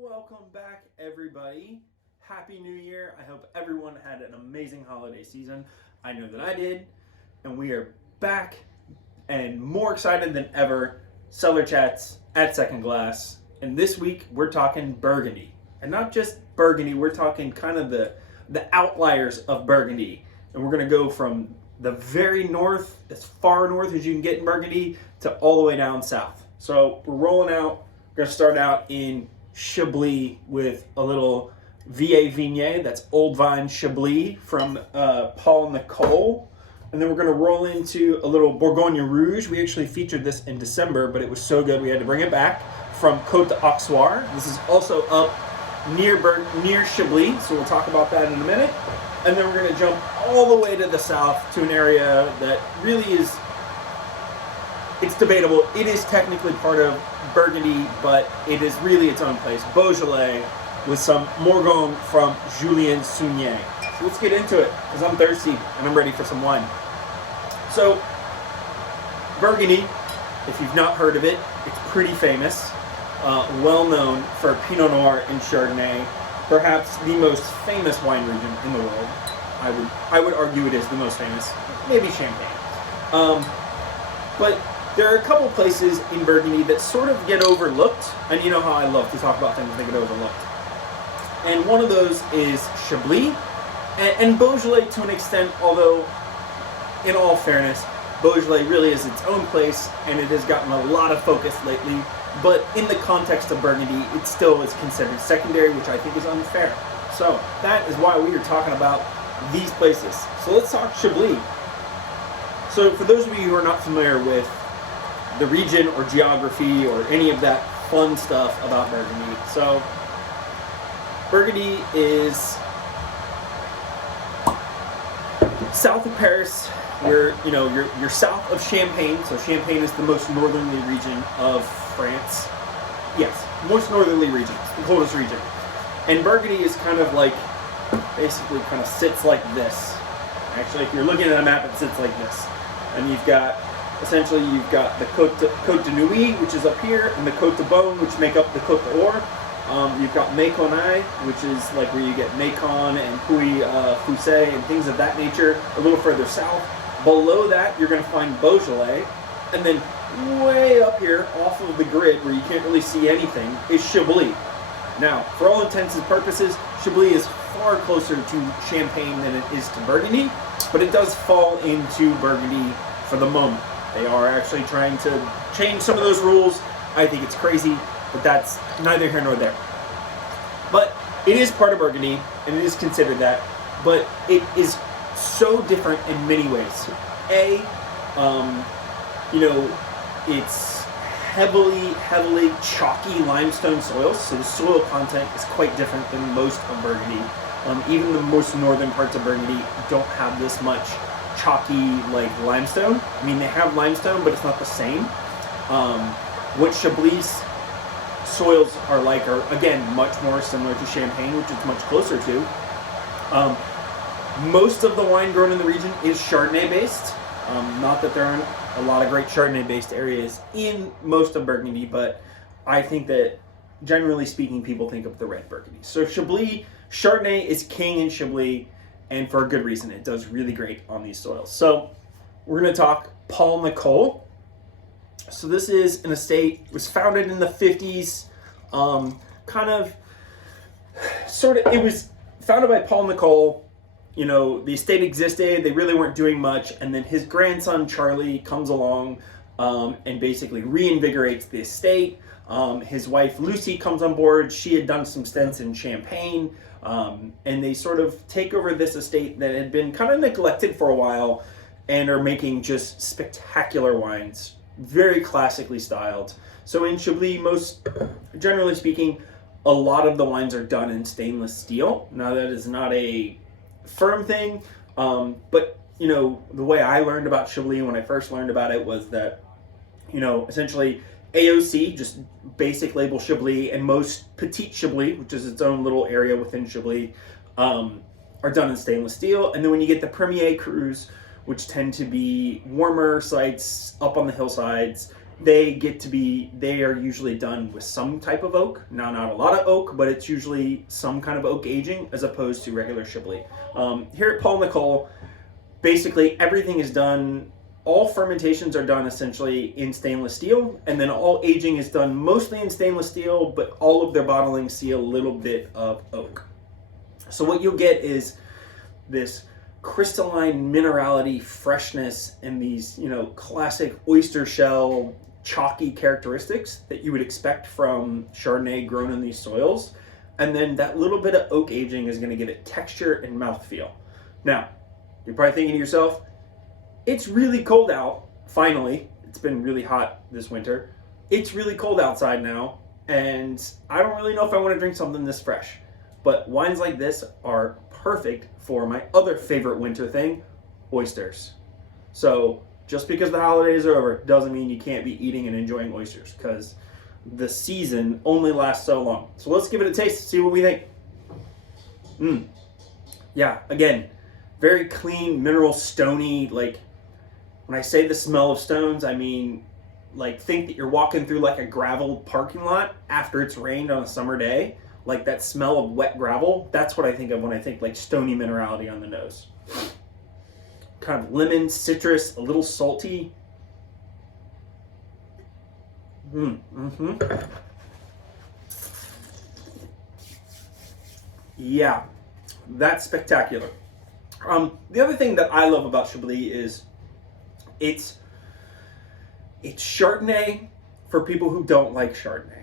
Welcome back, everybody. Happy New Year. I hope everyone had an amazing holiday season. I know that I did. And we are back and more excited than ever. Cellar Chats at Second Glass. And this week, we're talking Burgundy. And not just Burgundy, we're talking kind of the outliers of Burgundy. And we're going to go from the very north, as far north as you can get in Burgundy, to all the way down south. So we're rolling out. We're going to start out in Chablis with a little Vieille Vigne, that's Old Vine Chablis from Paul Nicole. And then we're going to roll into a little Bourgogne Rouge. We actually featured this in December, but it was so good we had to bring it back, from Côte d'Auxoir. This is also up near Chablis, so we'll talk about that in a minute. And then we're going to jump all the way to the south to an area that really is, it's debatable. It is technically part of Burgundy, but it is really its own place. Beaujolais, with some Morgon from Julien Saunier. So let's get into it, because I'm thirsty and I'm ready for some wine. So, Burgundy, if you've not heard of it, it's pretty famous. Well known for Pinot Noir and Chardonnay. Perhaps the most famous wine region in the world. I would argue it is the most famous. Maybe Champagne. But there are a couple places in Burgundy that sort of get overlooked, and you know how I love to talk about things that get overlooked. And one of those is Chablis, and Beaujolais to an extent, although in all fairness, Beaujolais really is its own place, and it has gotten a lot of focus lately, but in the context of Burgundy, it still is considered secondary, which I think is unfair. So that is why we are talking about these places. So let's talk Chablis. So for those of you who are not familiar with the region or geography or any of that fun stuff about Burgundy. So Burgundy is south of Paris. You're south of Champagne. So Champagne is the most northerly region of France. Yes, most northerly region, the coldest region. And Burgundy is kind of like, basically kind of sits like this. Actually, if you're looking at a map, it sits like this. And you've got the Côte de Nuit, which is up here, and the Côte de Beaune, which make up the Côte d'Or. You've got Mâconnais, which is like where you get Macon and Puy-Foussay and things of that nature, a little further south. Below that, you're going to find Beaujolais. And then way up here, off of the grid, where you can't really see anything, is Chablis. Now, for all intents and purposes, Chablis is far closer to Champagne than it is to Burgundy, but it does fall into Burgundy for the moment. They are actually trying to change some of those rules. I think it's crazy, but that's neither here nor there. But it is part of Burgundy, and it is considered that, but it is so different in many ways. It's heavily chalky limestone soils, so the soil content is quite different than most of Burgundy. Even the most northern parts of Burgundy don't have this much chalky like limestone. I mean, they have limestone, but it's not the same. What Chablis soils are like are, again, much more similar to Champagne, which it's much closer to. Most of the wine grown in the region is Chardonnay based. Not that there aren't a lot of great Chardonnay based areas in most of Burgundy, but I think that generally speaking, people think of the red Burgundy. So Chablis, Chardonnay is king in Chablis, and for a good reason. It does really great on these soils. So we're going to talk Paul Nicole. So this is an estate. It was founded in the 50s. It was founded by Paul Nicole. You know, the estate existed. They really weren't doing much. And then his grandson, Charlie, comes along and basically reinvigorates the estate. His wife, Lucy, comes on board. She had done some stints in Champagne. And they sort of take over this estate that had been kind of neglected for a while and are making just spectacular wines, very classically styled. So in Chablis, generally speaking, a lot of the wines are done in stainless steel. Now that is not a firm thing, but the way I learned about Chablis when I first learned about it was that, essentially AOC, just basic label Chablis, and most Petit Chablis, which is its own little area within Chablis, are done in stainless steel. And then when you get the Premier Crus, which tend to be warmer sites up on the hillsides, they are usually done with some type of oak. Now, not a lot of oak, but it's usually some kind of oak aging as opposed to regular Chablis. Here at Paul Nicole, basically everything is done, all fermentations are done essentially in stainless steel, and then all aging is done mostly in stainless steel, but all of their bottling see a little bit of oak. So what you'll get is this crystalline minerality, freshness, and these, classic oyster shell, chalky characteristics that you would expect from Chardonnay grown in these soils. And then that little bit of oak aging is going to give it texture and mouthfeel. Now, you're probably thinking to yourself, it's really cold out, finally. It's been really hot this winter. It's really cold outside now, and I don't really know if I want to drink something this fresh. But wines like this are perfect for my other favorite winter thing, oysters. So just because the holidays are over doesn't mean you can't be eating and enjoying oysters, because the season only lasts so long. So let's give it a taste, see what we think. Yeah, again, very clean, mineral, stony. Like, when I say the smell of stones, I mean, like, think that you're walking through like a gravel parking lot after it's rained on a summer day. Like that smell of wet gravel, that's what I think of when I think like stony minerality on the nose. Kind of lemon, citrus, a little salty. Yeah, that's spectacular. The other thing that I love about Chablis is it's Chardonnay for people who don't like Chardonnay.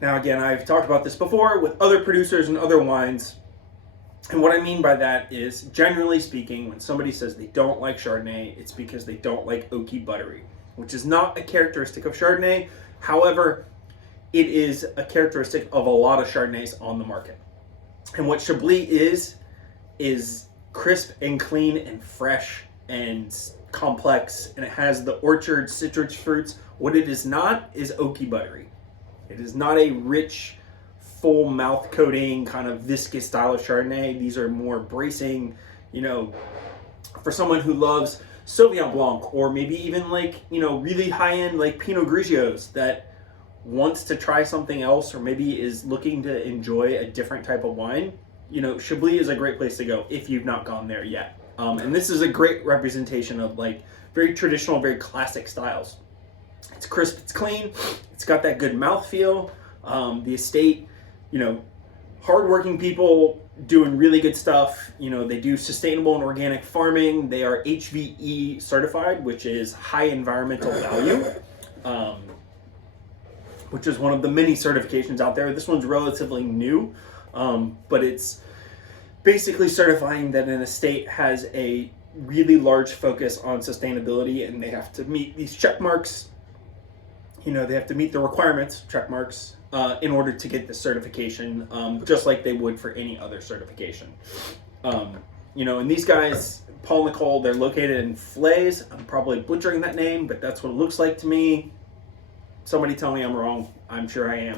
Now, again, I've talked about this before with other producers and other wines. And what I mean by that is, generally speaking, when somebody says they don't like Chardonnay, it's because they don't like oaky buttery, which is not a characteristic of Chardonnay. However, it is a characteristic of a lot of Chardonnays on the market. And what Chablis is crisp and clean and fresh and complex, and it has the orchard citrus fruits. What it is not is oaky buttery. It is not a rich, full mouth coating kind of viscous style of Chardonnay. These are more bracing, for someone who loves Sauvignon Blanc, or maybe even like, really high-end like Pinot Grigios that wants to try something else, or maybe is looking to enjoy a different type of wine. Chablis is a great place to go if you've not gone there yet. And this is a great representation of like very traditional, very classic styles. It's crisp, it's clean, it's got that good mouthfeel. The estate, hardworking people doing really good stuff. They do sustainable and organic farming. They are HVE certified, which is high environmental value, which is one of the many certifications out there. This one's relatively new, but it's basically certifying that an estate has a really large focus on sustainability, and they have to meet these check marks. They have to meet the requirements, check marks, in order to get the certification, just like they would for any other certification. And these guys, Paul Nicole, they're located in Fleurie. I'm probably butchering that name, but that's what it looks like to me. Somebody tell me I'm wrong. I'm sure I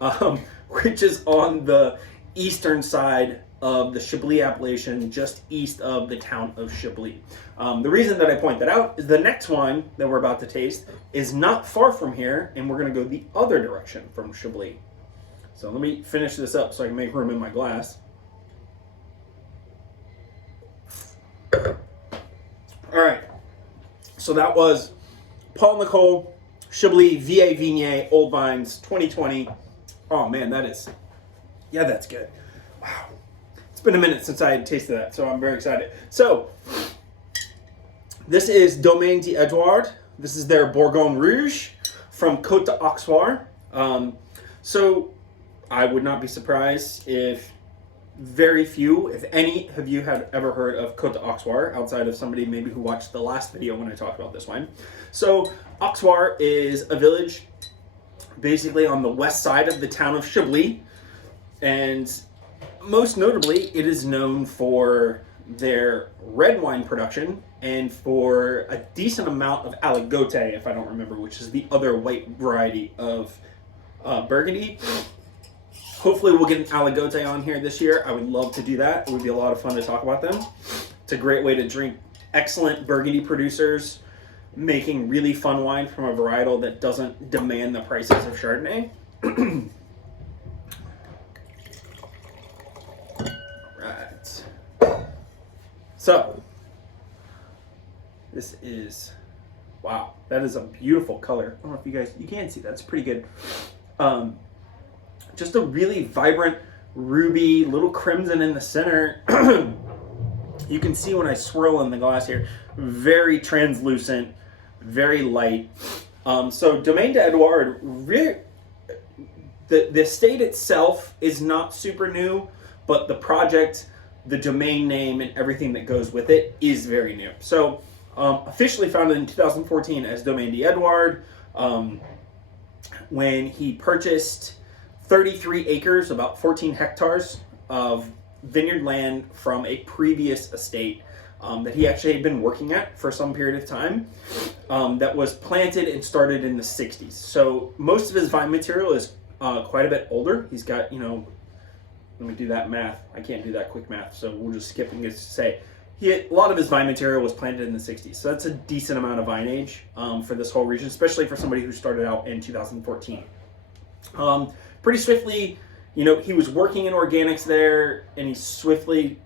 am. Which is on the eastern side of the Chablis appellation, just east of the town of Chablis. The reason that I point that out is the next wine that we're about to taste is not far from here, and we're going to go the other direction from Chablis. So let me finish this up so I can make room in my glass. All right, so that was Paul Nicole, Chablis Vieilles Vignes Old Vines 2020. Oh man, that's good. Wow. It's been a minute since I had tasted that, so I'm very excited. So, this is Domaine de Edouard. This is their Bourgogne Rouge from Côte d'Auxoir. So, I would not be surprised if very few, if any of you have ever heard of Côte d'Auxoir, outside of somebody maybe who watched the last video when I talked about this wine. So, Auxoir is a village basically on the west side of the town of Chablis, and most notably, it is known for their red wine production and for a decent amount of Aligoté, if I don't remember, which is the other white variety of Burgundy. Hopefully we'll get an Aligoté on here this year. I would love to do that. It would be a lot of fun to talk about them. It's a great way to drink excellent Burgundy producers making really fun wine from a varietal that doesn't demand the prices of Chardonnay. Right. So, this is, wow, that is a beautiful color. I don't know if you can see, that's pretty good. Just a really vibrant ruby, little crimson in the center. You can see when I swirl in the glass here, very translucent, very light. So Domaine de Edouard, the estate itself is not super new, but the project, the domain name, and everything that goes with it is very new. So officially founded in 2014 as Domaine de Edouard, when he purchased 33 acres, about 14 hectares of vineyard land from a previous estate that he actually had been working at for some period of time, that was planted and started in the 60s. So most of his vine material is quite a bit older. He's got, let me do that math. I can't do that quick math, so we'll just skip and just say a lot of his vine material was planted in the 60s. So that's a decent amount of vine age for this whole region, especially for somebody who started out in 2014. Pretty swiftly, he was working in organics there, and he swiftly,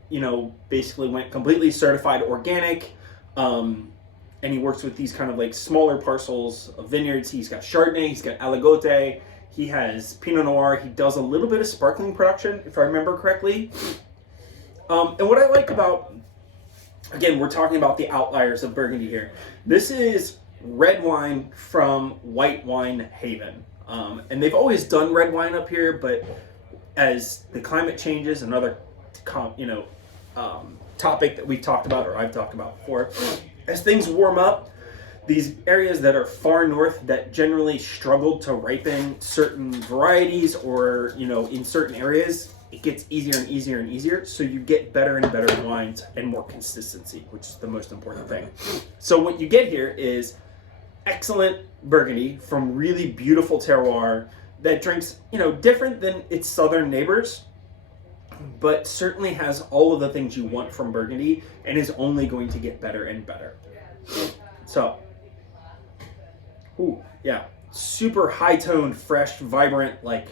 basically went completely certified organic. And he works with these kind of like smaller parcels of vineyards. He's got Chardonnay, he's got Aligoté, he has Pinot Noir. He does a little bit of sparkling production, if I remember correctly. And what I like about, again, we're talking about the outliers of Burgundy here. This is red wine from white wine haven. And they've always done red wine up here, but as the climate changes, another topic that we've talked about, or I've talked about before, as things warm up, these areas that are far north that generally struggle to ripen certain varieties, or in certain areas, it gets easier and easier and easier. So you get better and better wines and more consistency, which is the most important thing. So what you get here is excellent Burgundy from really beautiful terroir that drinks, different than its southern neighbors, but certainly has all of the things you want from Burgundy and is only going to get better and better. So, super high-toned, fresh, vibrant, like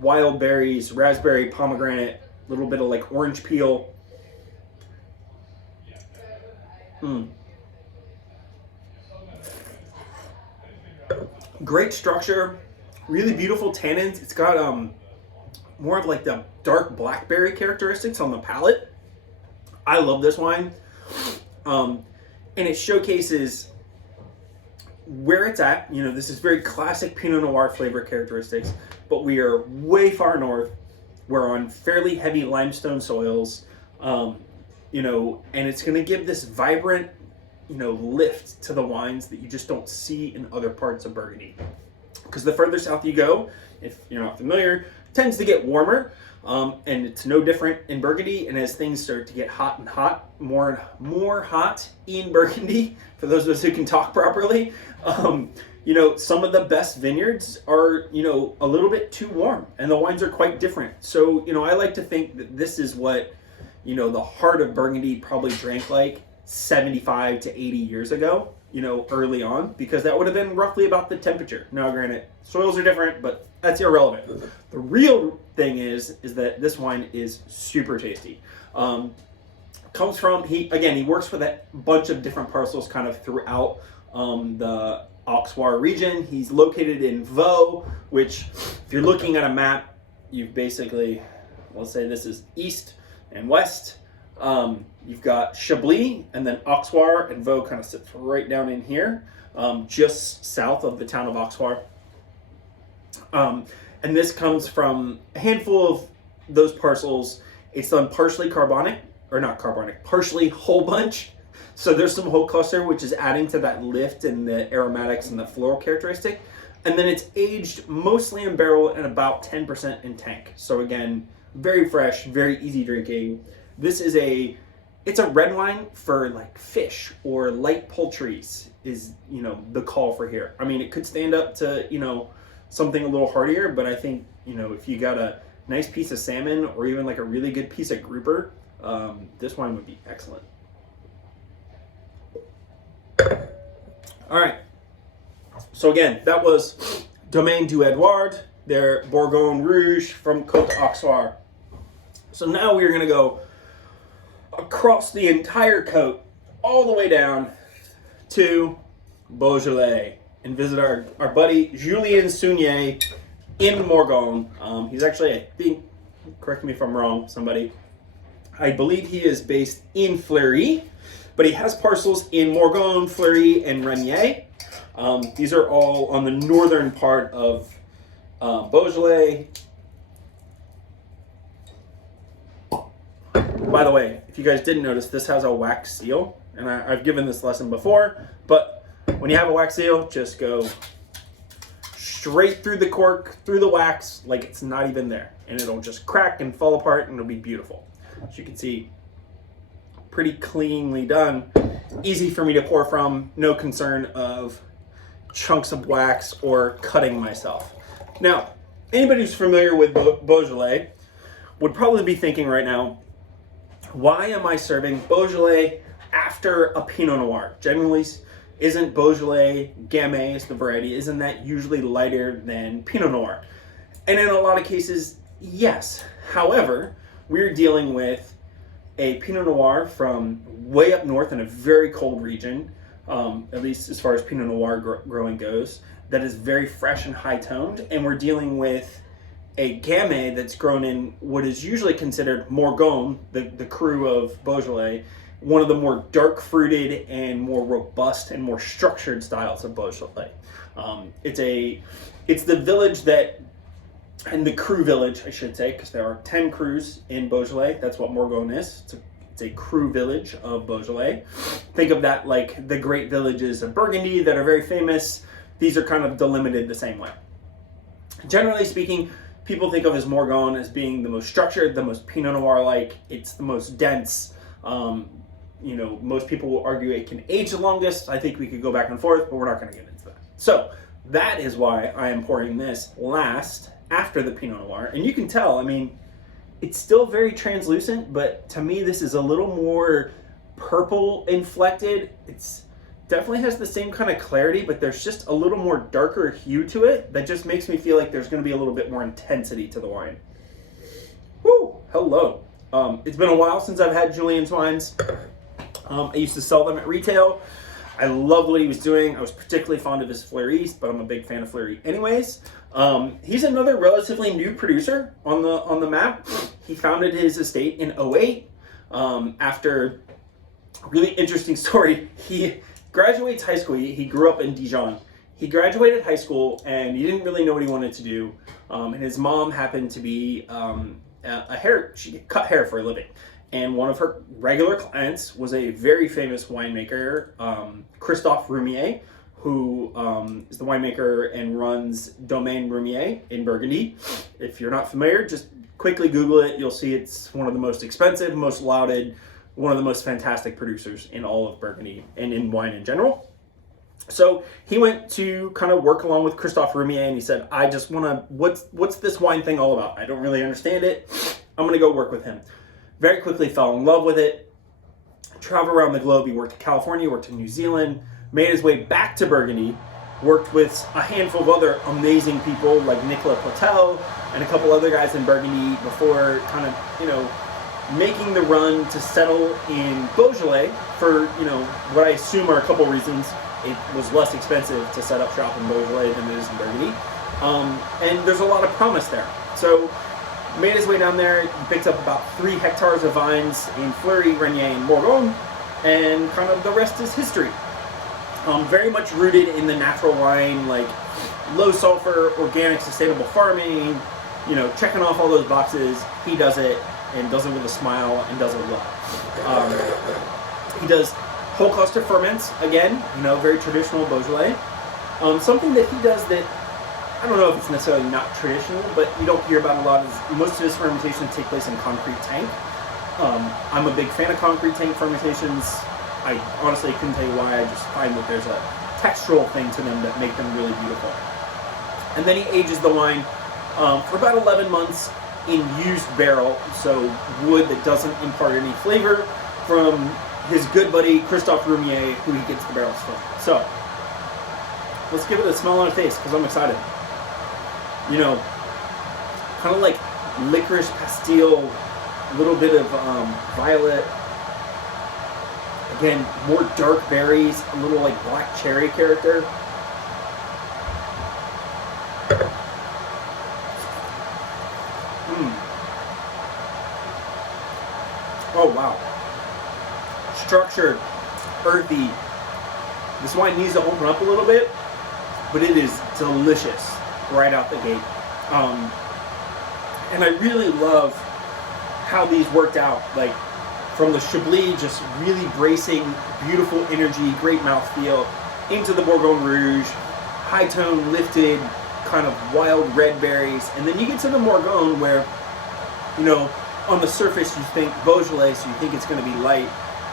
wild berries, raspberry, pomegranate, a little bit of like orange peel. Great structure, really beautiful tannins. It's got more of like the dark blackberry characteristics on the palate. I love this wine. And it showcases where it's at. This is very classic Pinot Noir flavor characteristics, but we are way far north. We're on fairly heavy limestone soils, and it's going to give this vibrant, lift to the wines that you just don't see in other parts of Burgundy. Because the further south you go, if you're not familiar, tends to get warmer, and it's no different in Burgundy. And as things start to get hot and hot, more hot in Burgundy, for those of us who can talk properly, some of the best vineyards are, a little bit too warm, and the wines are quite different. So, I like to think that this is what, the heart of Burgundy probably drank like 75 to 80 years ago, early on, because that would have been roughly about the temperature. Now, granted, soils are different, but that's irrelevant. The real thing is that this wine is super tasty. Comes from, he works with a bunch of different parcels kind of throughout the Auxerrois region. He's located in Vaud, which, if you're looking at a map, you've basically, let's say this is east and west. You've got Chablis, and then Auxerrois, and Vaud kind of sits right down in here, just south of the town of Auxerrois. And this comes from a handful of those parcels. It's done partially partially whole bunch. So there's some whole cluster, which is adding to that lift and the aromatics and the floral characteristic. And then it's aged mostly in barrel and about 10% in tank. So again, very fresh, very easy drinking. This is it's a red wine for like fish or light poultries is, the call for here. I mean, it could stand up to, something a little heartier, but I think, if you got a nice piece of salmon or even like a really good piece of grouper, this wine would be excellent. All right. So again, that was Domaine de Edouard, their Bourgogne Rouge from Côte d'Auxerre. So now we're going to go across the entire Côte, all the way down to Beaujolais, and visit our buddy Julien Saunier in Morgon. He's actually, I think, correct me if I'm wrong, somebody, I believe he is based in Fleurie, but he has parcels in Morgon, Fleurie, and Renier. These are all on the northern part of Beaujolais. By the way, if you guys didn't notice, this has a wax seal, and I've given this lesson before, but when you have a wax seal, just go straight through the cork, through the wax, like it's not even there, and it'll just crack and fall apart, and it'll be beautiful. As you can see, pretty cleanly done. Easy for me to pour from, no concern of chunks of wax or cutting myself. Now, anybody who's familiar with Beaujolais would probably be thinking right now, why am I serving Beaujolais after a Pinot Noir? Generally, isn't Beaujolais, Gamay is the variety, isn't that usually lighter than Pinot Noir? And in a lot of cases, yes. However, we're dealing with a Pinot Noir from way up north in a very cold region, at least as far as Pinot Noir growing goes, that is very fresh and high-toned, and we're dealing with a Gamay that's grown in what is usually considered Morgon, the cru of Beaujolais, one of the more dark-fruited and more robust and more structured styles of Beaujolais. It's the village that, and the cru village, I should say, because there are 10 crus in Beaujolais. That's what Morgon is. It's a cru village of Beaujolais. Think of that like the great villages of Burgundy that are very famous. These are kind of delimited the same way. Generally speaking, people think of as Morgon as being the most structured, the most Pinot Noir-like. It's the most dense. Most people will argue it can age the longest. I think we could go back and forth, but we're not going to get into that. So that is why I am pouring this last after the Pinot Noir. And you can tell, I mean, it's still very translucent, but to me, this is a little more purple inflected. It's definitely has the same kind of clarity, but there's just a little more darker hue to it that just makes me feel like there's going to be a little bit more intensity to the wine. Woo! Hello. It's been a while since I've had Julien's wines. I used to sell them at retail. I loved what he was doing. I was particularly fond of his Fleuries, but I'm a big fan of Fleurie anyways. He's another relatively new producer on the map. He founded his estate in 2008 after a really interesting story. He graduates high school. He grew up in Dijon. He graduated high school and he didn't really know what he wanted to do. And his mom happened to be she cut hair for a living. And one of her regular clients was a very famous winemaker, Christophe Roumier, who is the winemaker and runs Domaine Roumier in Burgundy. If you're not familiar, just quickly Google it. You'll see it's one of the most expensive, most lauded, one of the most fantastic producers in all of Burgundy and in wine in general. So he went to kind of work along with Christophe Roumier, and he said, I just want to, what's this wine thing all about? I don't really understand it. I'm going to go work with him. Very quickly fell in love with it. Traveled around the globe. He worked in California, worked in New Zealand, made his way back to Burgundy, worked with a handful of other amazing people like Nicolas and a couple other guys in Burgundy before kind of, making the run to settle in Beaujolais for, what I assume are a couple reasons. It was less expensive to set up shop in Beaujolais than it is in Burgundy. And there's a lot of promise there. So made his way down there, picked up about 3 hectares of vines in Fleurie, Renier, and Morgon, and kind of the rest is history. Very much rooted in the natural wine, like low sulfur, organic, sustainable farming, checking off all those boxes. He does it, and does it with a smile, and does it well. He does whole cluster ferments, again, very traditional Beaujolais. Something that he does that, I don't know if it's necessarily not traditional, but you don't hear about a lot. Most of his fermentations take place in concrete tank. I'm a big fan of concrete tank fermentations. I honestly couldn't tell you why. I just find that there's a textural thing to them that make them really beautiful. And then he ages the wine for about 11 months in used barrel, so wood that doesn't impart any flavor, from his good buddy Christophe Roumier, who he gets the barrels from. So let's give it a smell and a taste because I'm excited. You know, kind of like licorice pastille, a little bit of violet. Again, more dark berries, a little like black cherry character. Oh wow. Structured, earthy. This wine needs to open up a little bit, but it is delicious right out the gate. And I really love how these worked out. Like from the Chablis, just really bracing, beautiful energy, great mouthfeel, into the Bourgogne Rouge, high tone, lifted, kind of wild red berries, and then you get to the Bourgogne where, you know, on the surface you think Beaujolais, so you think it's going to be light,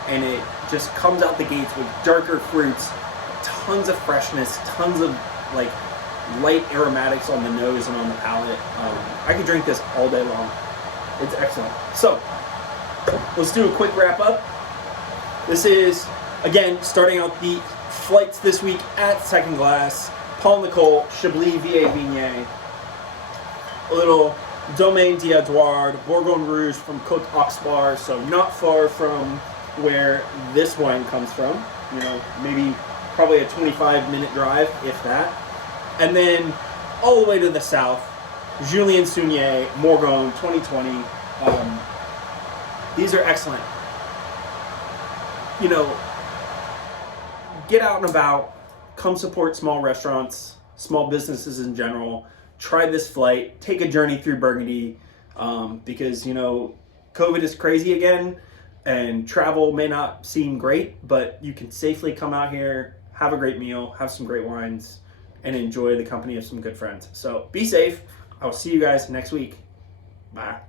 and it just comes out the gates with darker fruits, tons of freshness, tons of like light aromatics on the nose and on the palate. I could drink this all day long. It's excellent. So let's do a quick wrap up. This is, again, starting out the flights this week at Second Glass, Paul Nicole, Chablis Vieille Vigne, a little Domaine de Edouard, Bourgogne Rouge from Côte Oxbar, so not far from where this wine comes from. You know, maybe probably a 25-minute drive, if that. And then all the way to the south, Julien Saunier, Morgon 2020. These are excellent. You know, get out and about, come support small restaurants, small businesses in general. Try this flight, take a journey through Burgundy, because, you know, COVID is crazy again and travel may not seem great, but you can safely come out here, have a great meal, have some great wines, and enjoy the company of some good friends. So be safe. I will see you guys next week. Bye.